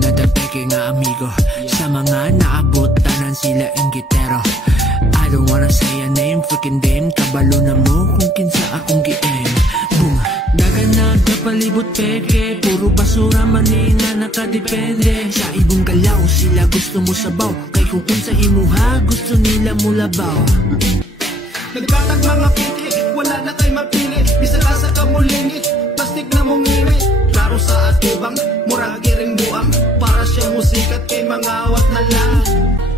na peke nga amigo. Sa mga naabot tanan sila inggitero. I don't wanna say a name, freaking damn. Kabalo na mo kung kinsa akong gi-aim. Boom, dagan na kapalibot peke. Puro basura maninga nakadepende. Sa ibong galaw sila gusto mo sabaw. Kay kung sa imuha gusto nila mo labaw. Nagkatag mga piti, wala na kay mapili. Bisa ka sa kamulingi, plastik na mong ngiri. Klaro sa atubang, murag giring buang. Para siya musikat kay mga awat na lang.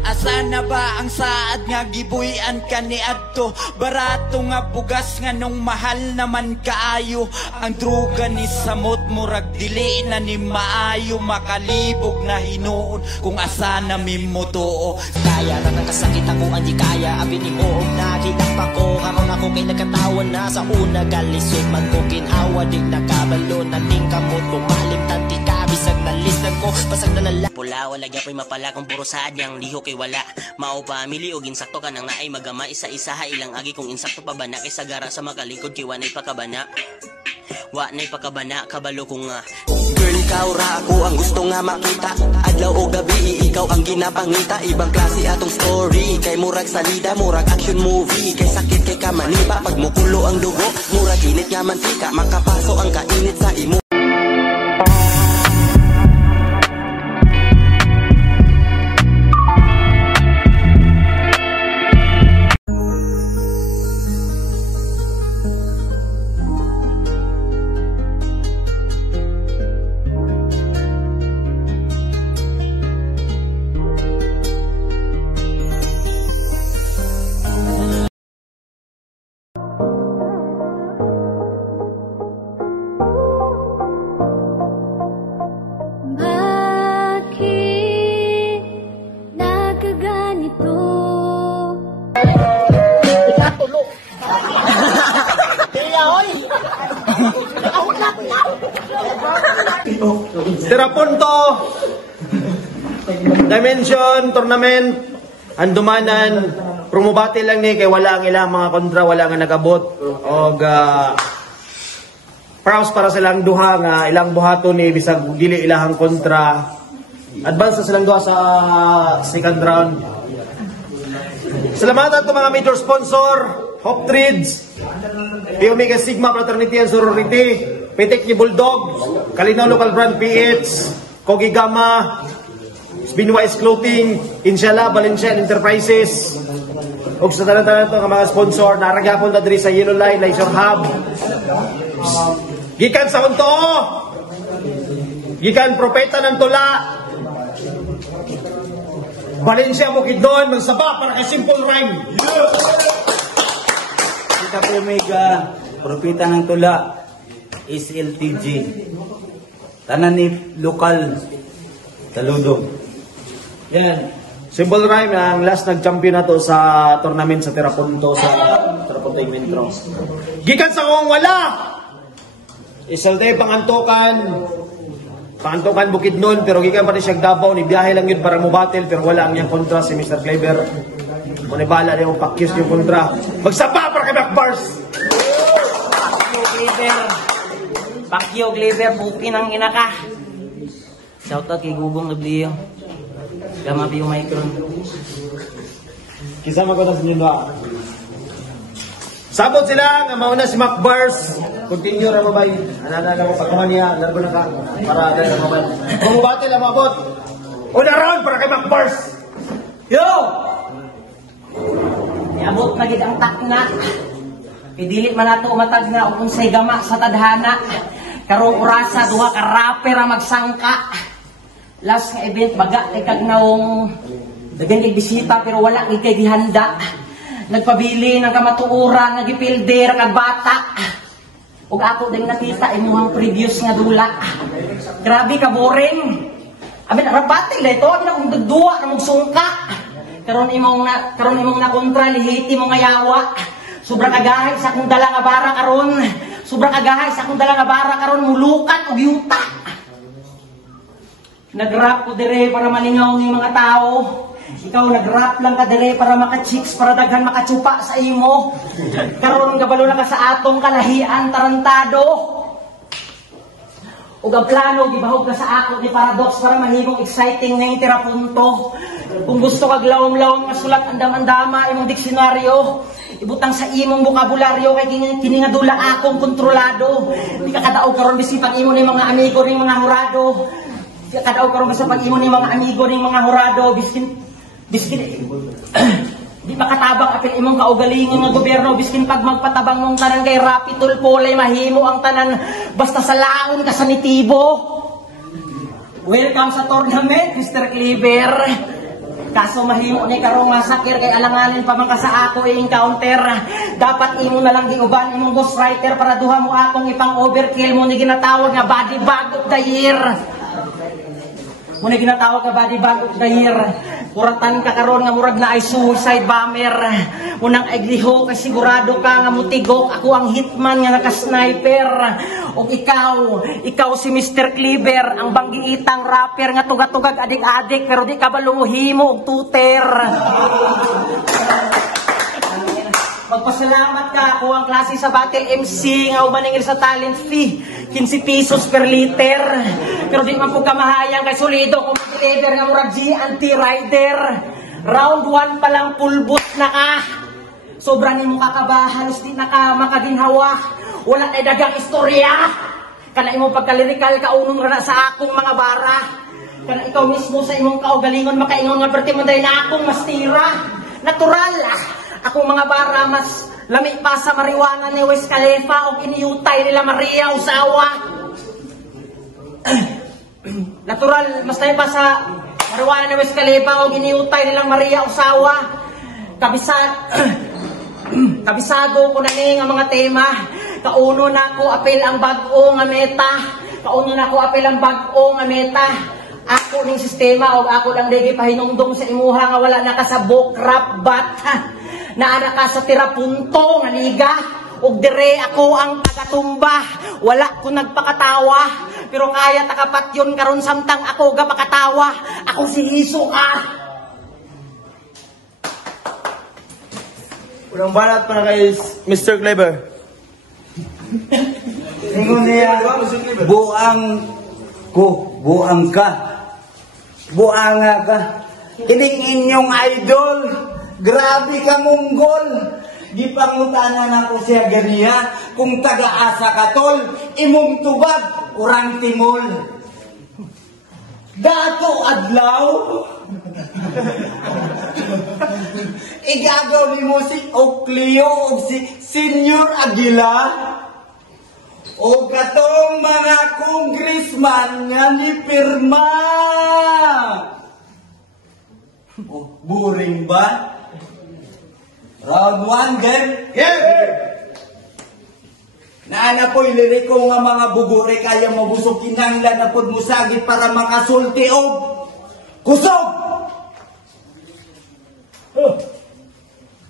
Asa na ba ang saad nga gibuyan ka ni adto? Barato nga bugas nga nung mahal naman kaayo. Ang druga ni samot murag dili na ni maayo. Makalibog na hinuon kung asa na mimutuo. Kaya na nakasakit ako ang di kaya. Abi ni moong nakitak pa ko. Karon ako kay nagkatawan na sa una. Galisod man ko kinawa. Di nakabalo na ning kamot. Tumalim tanti ka. Bisag nalislan ko. Basag na lala. Pula wala gyapon mapala kung puro saad yang liho kay wala. Mao pamili og insakto ka nang naay magama isa-isa ha ilang agi kung insakto pa bana kay sagara sa makalikod kay wanay pakabana. Wa nay pakabana kabalo ko nga. Girl, ikaw ra ako ang gusto nga makita. Adlaw o gabi, ikaw ang ginapangita. Ibang klase atong story. Kay murag salida, murag action movie. Kay sakit kay kamanipa, pag mukulo ang dugo. Murag init nga mantika, makapaso ang kainit sa imo. Terapunto Dimension Tournament andumanan promobati lang ni kay wala ang ilang mga kontra, wala nga nagabot og props para silang duha nga ilang buhaton ni bisag dili ilahang kontra. Advance sa silang duha sa second round. Salamat ato mga major sponsor, Hope Trades, Pi Omega Sigma Fraternity and Sorority, Pitik ni Bulldog, Kalinaw Local Brand PH, Kogi Gama, Binwise Clothing, Inshallah, Valencian Enterprises, ug sa tanan-tanan ito mga sponsor, naragapon na diri sa Yellow Line, Leisure Hub. Gikan sa unto, gikan propeta ng tula, Valencia Bukidnon, magsaba para kay Simple Rhyme. Kita po Omega, propeta ng tula, SLTG. Tanan ni lokal Taludong. Yan. Simple Rhyme ang last nag-champion na to sa tournament sa Terapunto sa Terapunto Inventro. Gikan sa kong wala. Isalde pangantukan Bukidnon pero gikan pa rin siya Davao ni biyahe lang yun para mo battle pero wala ang niyang kontra si Mr. Clever. Muna bala niya mo pakyos yung kontra. Magsapa para kay Backbars. Pakyo, Clever, pukin ang ina ka. Shoutout kay Gugong Nablio. Gamabi yung micron. Kisama ko na sa inyo ba? Sabot sila nga mauna si Macbars. Continue ra mabay. Anana ko pagkuhan niya, largo na ka para dali mabay. Kung mabati lang mabot. Una round para kay Macbars. Yo! Iabot na gid ang takna. Pidili man nato matag nga kung say gama sa tadhana. Karong orasa duha ka rapper ang magsangka. Last nga event baga kay kag naong dagan kay bisita pero wala gid kay gihanda. Nagpabili ng kamatuoran, nagipilder kag bata. Ug ako ding nakita imuhang previous nga dula. Grabe ka boring. Abi na rabati la ito, abi na kung dudua na magsungka. Karon imong na kontra lihiti mo nga yawa. Sobrang agahay sa akong dala nga bara karon. Sobrang agahay sa akong dala nga bara karon mulukan og yuta. Nag-rap ko dire para malingaw ng mga tao. Ikaw nag-rap lang ka dire para maka-chicks, para daghan makatsupa sa imo. Karon gabalo na ka sa atong kalahian tarantado. ug ang plano gibahog ka sa ako ni Paradox para mahimong exciting nga yung tirapunto. Kung gusto kag lawom-lawom nga sulat andam-andama imong diksyonaryo, ibutang sa imong bokabularyo kay kini nga dula akong kontrolado. Di ka kadaog karon bisig pag-imo ni mga amigo ning mga hurado. Di ka kadaog karon sa pag-imo ni mga amigo ning mga hurado biskin di makatabang apil imong kaugalingon nga gobyerno biskin pag magpatabang mong tanan kay Rapi Tulpolay mahimo ang tanan basta sa laon ka sanitibo. Welcome sa tournament, Mr. Cleaver. Kaso mahimo ni karong masakir kay alanganin pa man ka sa ako i-encounter. Dapat imo na lang giuban imong ghostwriter para duha mo akong ipang overkill mo ni ginatawag nga body bag of the year. Muna ginatawag ka body bag of the year. Kuratan ka karon nga murag na ay suicide bomber. Unang agliho kay sigurado ka nga mutigok ako ang hitman nga naka-sniper. O ikaw si Mr. Cleaver, ang banggiitang rapper nga tugatugag adik-adik pero di ka ba lumuhimo og tuter. Magpasalamat ka ako ang klase sa Battle MC nga umaningil sa talent fee 15 pesos per liter. Pero di man po kamahayang kay solido kung mag-deliver nga murag G anti-rider. Round 1 pa lang pulbot na ka. Sobrang nimo kakabahan, di na ka makaginhawa. Wala na dagang istorya. Kana imo pagkalirikal kaunong ra sa akong mga bara. Kana ikaw mismo sa imong kaugalingon makaingon nga perti man dahil na akong mastira. Natural akong mga bara mas lami pa sa marijuana ni Wiz Khalifa o iniyutay nila Maria Usawa. Natural, mas lami pa sa marijuana ni Wiz Khalifa o iniyutay nilang Maria Usawa. Kabisado ko na ni nga mga tema. Kauno na ko apel ang bag-o nga meta. Kauno na ko apel ang bag-o nga meta. Ako ning sistema o ako lang digi pahinungdong sa imuha nga wala na kasabok rap bat. Naana ka sa tirapunto nga liga ug dire ako ang tagatumba. Wala ko nagpakatawa pero kaya takapat yun karon samtang ako ga pakatawa. Ako si Iso ka. Unang banat pa na kay Mr. Cleaver. Ingon niya, buang ka. Buanga ka. Ining inyong idol. Grabe ka monggol. Gipangutanan ako siya ganiya. Kung taga-asa ka tol, imong tubag, urang timol. Dato adlaw. Igagaw ni mo si Ocleo o si Senior Aguila. O katong mga congressman nga ni pirma. O, boring ba? Round 1, game? Yeah! Naana po iliriko nga mga bugore kaya mabusog kinanglan na pod musagit para makasulti o kusog!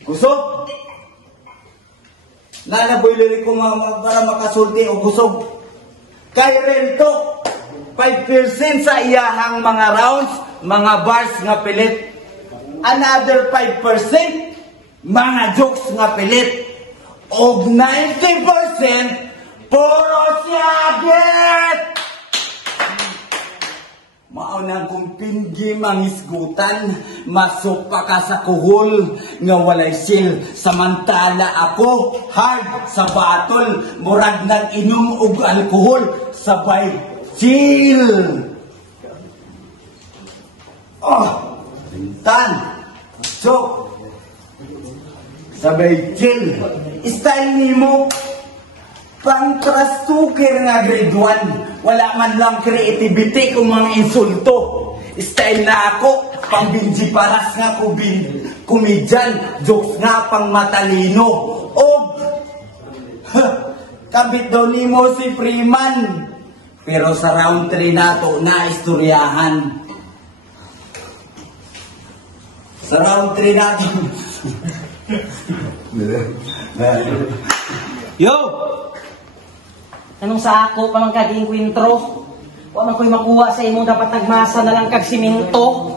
Kusog! Naana po iliriko nga para makasulti o kusog. Kay Rento, 5% sa iyahang mga rounds, mga bars nga pilit. Another 5%, mga jokes nga pilit. Og 90% puro siyagit! Maunang kong pinggi mangisgutan, masok pa ka sa kuhol, nga walay sil. Samantala ako, hard sa batol, murag nag-inom og alkohol, sabay chill. Lintan, so, sabay chill. Style ni mo, pang trastuker nga grade 1. Wala man lang creativity kung mga insulto. Style na ako, pang binji paras nga komedyan. Jokes nga pang matalino. O, kabit daw ni mo si Freeman. Pero sa round 3 nato na istoryahan. Sa round 3 nato. Yo! Anong sa ako pa man kaging kwintro? Wa man ko'y makuha sa imong dapat nagmasa na lang kag simento.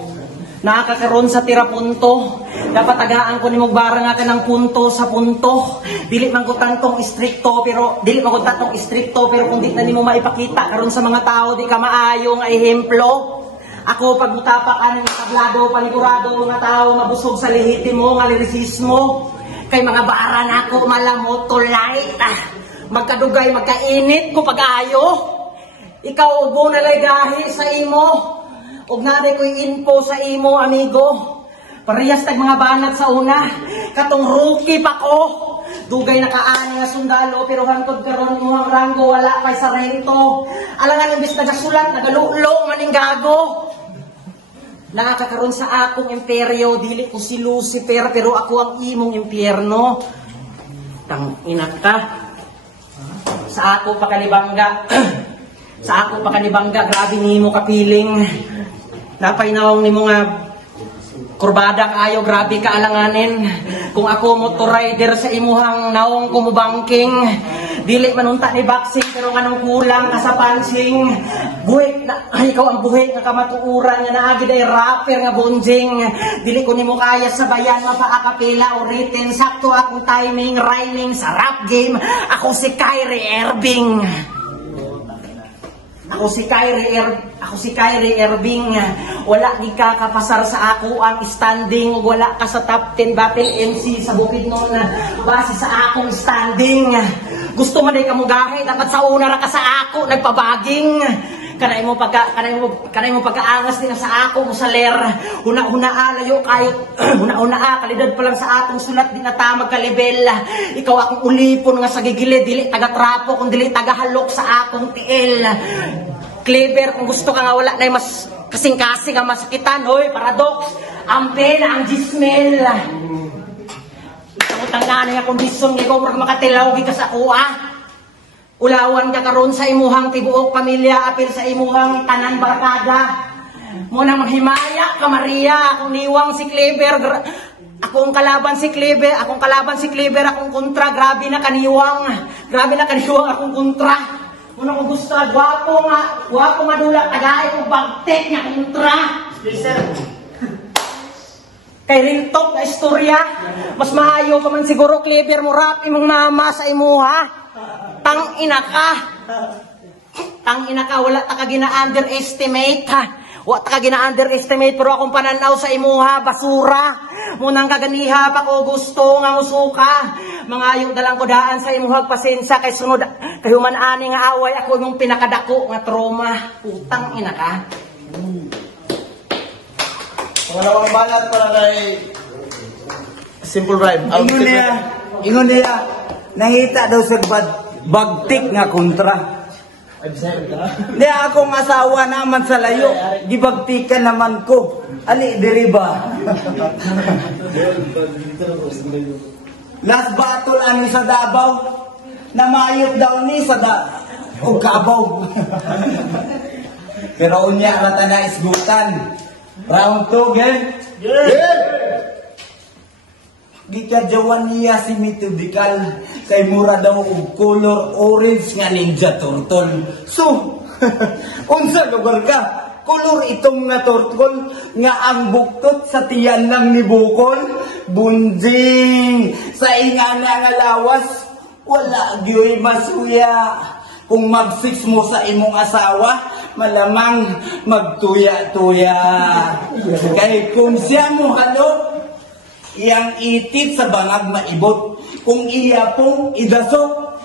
Nakakaroon sa tirapunto. Dapat tagaan ko ni Mugbara nga ka ng punto sa punto. Dili man ko tantong istrikto pero kung di na nimo maipakita karon sa mga tao di ka maayo nga ehemplo. Ako pag mutapak ka ng tablado panigurado mga tao mabusog sa lehitimo nga lirisismo. Kay mga bara nako malamot to light. Magkadugay magkainit ko pag-ayo. Ikaw ubo na gahi sa imo. Ug naday ko'y info sa imo amigo. Parehas tag mga banat sa una. Katong rookie pa ko. Dugay nakaani nga sundalo pero hangtod karon imong ranggo wala pay sarento. Alangan imbis nagasulat nagalulo maning gago. Nakakaroon sa akong imperyo dili ko si Lucifer pero ako ang imong impyerno. Tang ina ka. Sa ako pakalibangga. Sa ako pakalibangga grabe nimo kapiling. Napay nawong nimo nga kurbada kaayo, grabe ka alanganin. Kung ako motor rider sa imuhang naong kumubangking, dili manunta ni boxing pero nganong kulang ka sa punching. Buhik na, ikaw ang buhik nga kamatuuran nga naagi day rapper nga bonjing. Dili ko nimo kaya sa bayan mapaakapela o written. Sakto akong timing, rhyming sa rap game. Ako si Kyrie Irving. Ako si Kyrie Irving. Wala di ka kapasar sa ako ang standing. Wala ka sa top 10 battle MC sa bukid noon base sa akong standing. Gusto man day kamugahe dapat sa una ra ka sa ako nagpabaging. Kanay mo pagkaangas din sa ako mo sa ler. Huna layo kayo. Huna kalidad pa lang sa atong sulat di na ta magkalibel. Ikaw akong ulipon nga sa gigilid dili taga trapo kung dili taga halok sa akong tiil. Clever kung gusto ka nga wala na mas kasing-kasing ang masakitan. Hoy, paradox. Ampe na ang gismel. Itang nga na yung kondisyon nga ikaw makatilaw ka sa kuha. Ulawan ka karon sa imuhang tibuok pamilya apil sa imuhang tanan barkada. Muna maghimaya ka Maria. Akong niwang si Clever. Akong kalaban si Clever. Akong kontra. Grabe na kaniwang akong kontra. Muna kong gusto, gwapo nga dula, tagaay kong bagtek nga kontra. Sir. Kay real talk na istorya, mas maayo pa man siguro Clever mo rap imong mama sa imuha. Tang ina ka, wala ta ka gina-underestimate ha. Wala ta ka gina-underestimate pero akong pananaw sa imuha, basura. Munang kaganiha pa ko gusto nga musuka. Mga yung dalang ko daan sa imuhag pasensya kay sunod kay human ani nga away ako yung pinakadako nga trauma. Utang ina ka. Pangalawang banat para kay Simple rhyme. Ingon niya, nangita daw sa bagtik nga kontra. Di akong asawa naman sa layo, gibagtikan naman ko. Ali, diri ba? Last battle ani sa Davao, namayot daw ni sa o Kabaw. Pero unya rata na isgutan. Round 2, gen? Yeah! Di ka jawan niya si methodikal kay mura daw og color orange nga Ninja Turtle. So, unsa lugar ka? Color itong nga turtle nga ang buktot sa tiyan lang ni Bukol. Bunjing sa ingana nga lawas wala gyoy masuya. Kung mag-6 mo sa imong asawa, malamang magtuya-tuya. Kay kung siya mo halot, iyang itit sa bangag maibot. Kung iya pong idasok,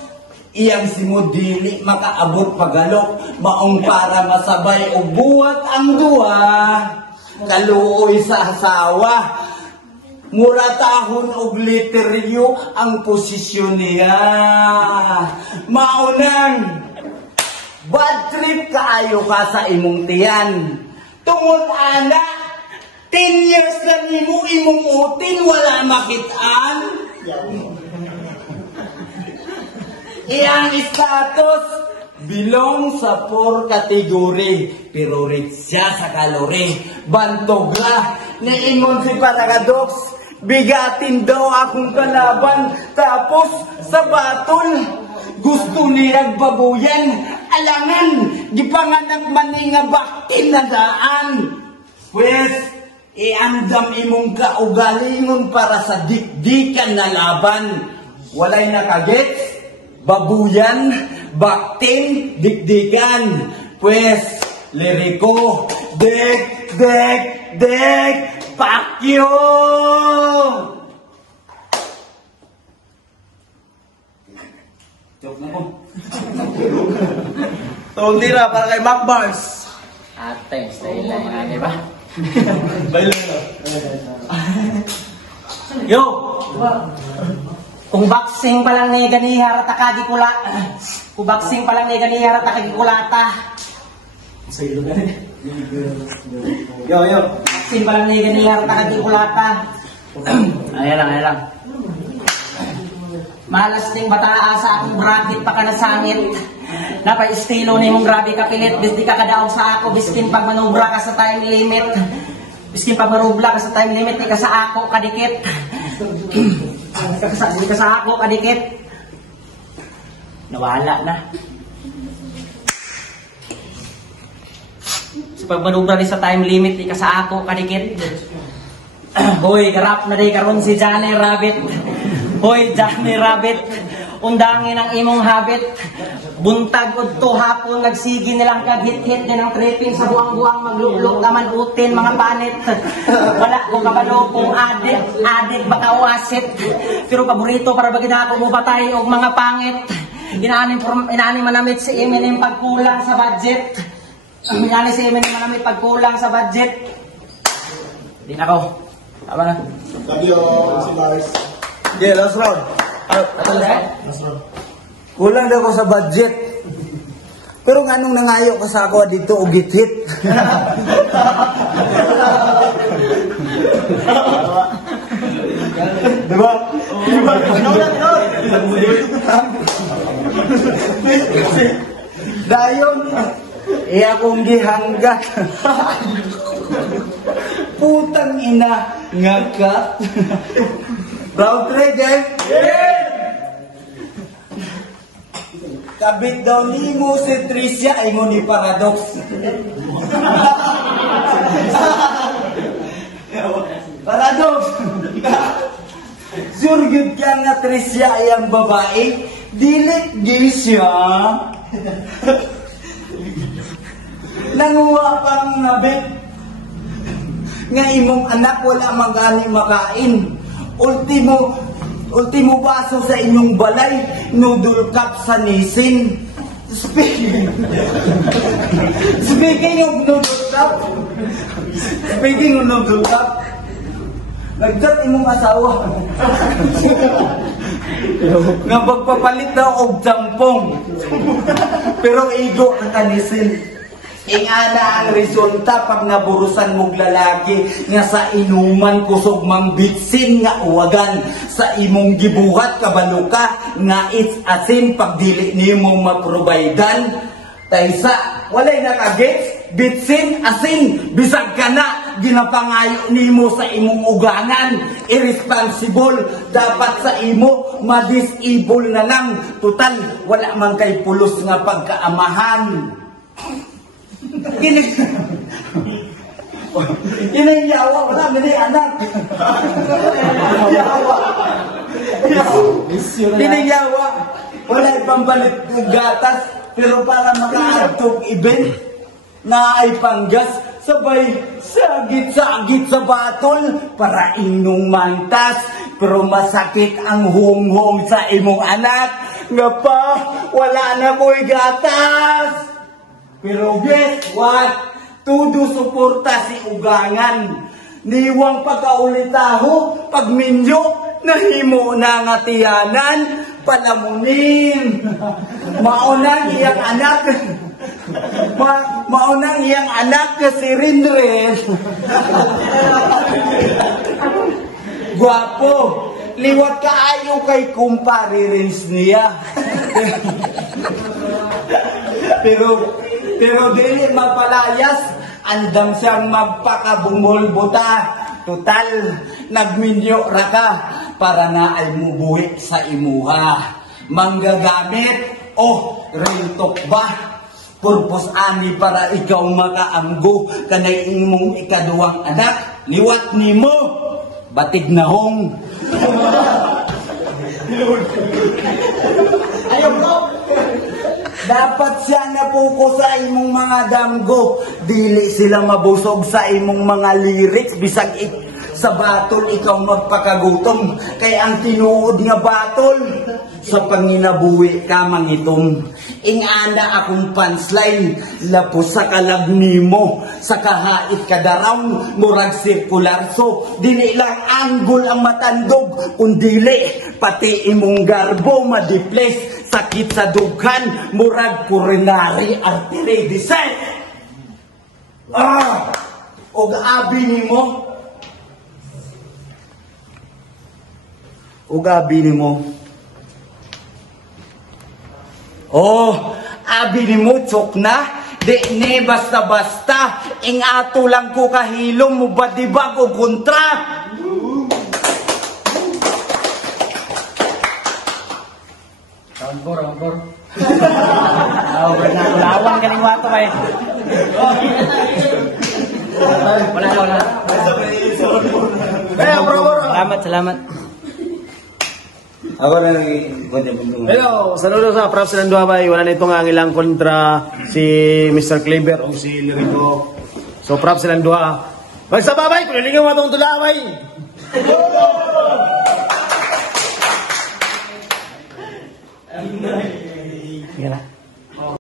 iyang simudili makaabot pagalok. Maong para masabay o buwat ang duha. Kaluoy sa asawa. Muratahon og literyo ang posisyon niya. Maunang bad trip kaayo ka sa imong tiyan. Tungod ana 10 years lang imong utin wala makitaan. Iyang status belong sa 4 category pero rich siya sa kalori. Bantogla niingon si Paradox. Bigatin daw akong kalaban tapos sa batol gusto niyang babuyan alangan gipanganak man nga baktin na daan. Pues iandam imong kaugalingon para sa dikdikan na laban. Walay nakagets, babuyan, baktin, dikdikan. Pues, liriko, dek, pakyo! Joke na po. Tawag tira para kay Mac Bars. Ate, style lang yan, di ba? Bailan na. Yo! Kung boxing pa lang ni ganihara takagi kula. Kung boxing pa lang ni ganihara takagi kulata. Yo. Boxing pa lang ni ganihara takagi kulata. Ayan lang. Malas ting bataa sa akong bracket pa ka nasangit. Napa-estilo na yung grabe kapilit. Bis di ka kadaog sa ako. Biskin pag manubra ka sa time limit. Biskin pag manubra ka sa time limit. Di ka sa ako kadikit. Di ka sa ako kadikit. Nawala na. Sa pag manubra di sa time limit. Di ka sa ako kadikit. Hoy, garap na di karon si Johnny Rabbit. Hoy, Johnny Rabbit. Undangin ang imong habit. Buntag udto hapon nagsigi nilang kagit-hit din ang tripping sa buang-buang magluklok naman utin mga panit. Wala ko kabalo kung adik baka wasit. Pero paborito para bagid ako mo batay og mga pangit. Inaani manamit si Eminem pagkulang sa budget. Inaani si Eminem manamit pagkulang sa budget. Di na ako. Tama na. Love you, si Mars. Yeah, last round. Last round. Kulang daw ko sa budget. Pero nga nung nangayo ka sa ako dito o git-hit. Diba? Dayon, akong gihanggat. Putang ina, ngaka. Round 3, gang. Kabit daw ni mo si Tricia, ay mo ni Paradox. Paradox! Sure good ka nga Tricia ay ang babae, dilit di siya. Nanguha pang nabit. Nga imong anak wala magani makain. Ultimo baso sa inyong balay, noodle cup sa nisin. Speaking of noodle cup, nagdat imong asawa. Nga pagpapalit daw og jampong. Pero igo ang kanisin. Ingana ang resulta pag naburusan mong lalaki nga sa inuman kusog mang bitsin nga uwagan sa imong gibuhat kabalo ka nga it's asin pag dili nimo maprovidean taysa walay nakagets bitsin asin bisag ka na ginapangayo nimo sa imong ugangan irresponsible dapat sa imo ma-disable na lang total wala man kay pulos nga pagkaamahan. Yawa, wala, mini anak. Yawa, wala ipambalit ng gatas, pero para makaagtog event na ay panggas, sabay sagit-sagit sa batol para inyong mantas, pero masakit ang hung-hung sa imong anak. Nga pa, wala na ko'y gatas. Pero guess what? Tudo suporta si ugangan. Niwang pagkaulitaho, pagminyo, nahimo na nga tiyanan, palamunin. Maunang iyang anak, maunang iyang anak na si Rinren. Gwapo, liwat kaayo kay kumpare Rins niya. Pero dili mapalayas, andam siyang magpakabumulbuta. Total, nagminyo ra ka para na ay mubuhi sa imuha. Manggagamit o rintok ba? Purpose ani para ikaw makaamgo kanay imong ikaduwang anak. liwat nimo, batig na hong. Ayaw ko. Dapat siya na po sa imong mga damgo. Dili sila mabusog sa imong mga lyrics. Bisag sa batol ikaw magpakagutom. Kaya ang tinuod nga batol, sa panginabuhi ka mangitom. Ingana akong punchline, lapos sa kalagni mo, sa kahait kadaraw, murag sirkular. So, dili lang anggol ang matandog, undili, pati imong garbo madiples, sakit sa dughan, murag coronary artery disease. Og abi nimo, og abi nimo, abi ni mo, chok na. Di ne basta-basta. Ing ato lang ko kahilom mo badibag o kontra. Round 4. Lawang galing wato ba eh. Wala. Salamat. Ako na lang Pero, saludo sa props ng Duhabay, wala na itong ang ilang kontra si Mr. Cleaver o si Lirico. So, props silang Duha. Magsababay, kulilingaw mo itong tulaway. Sige na.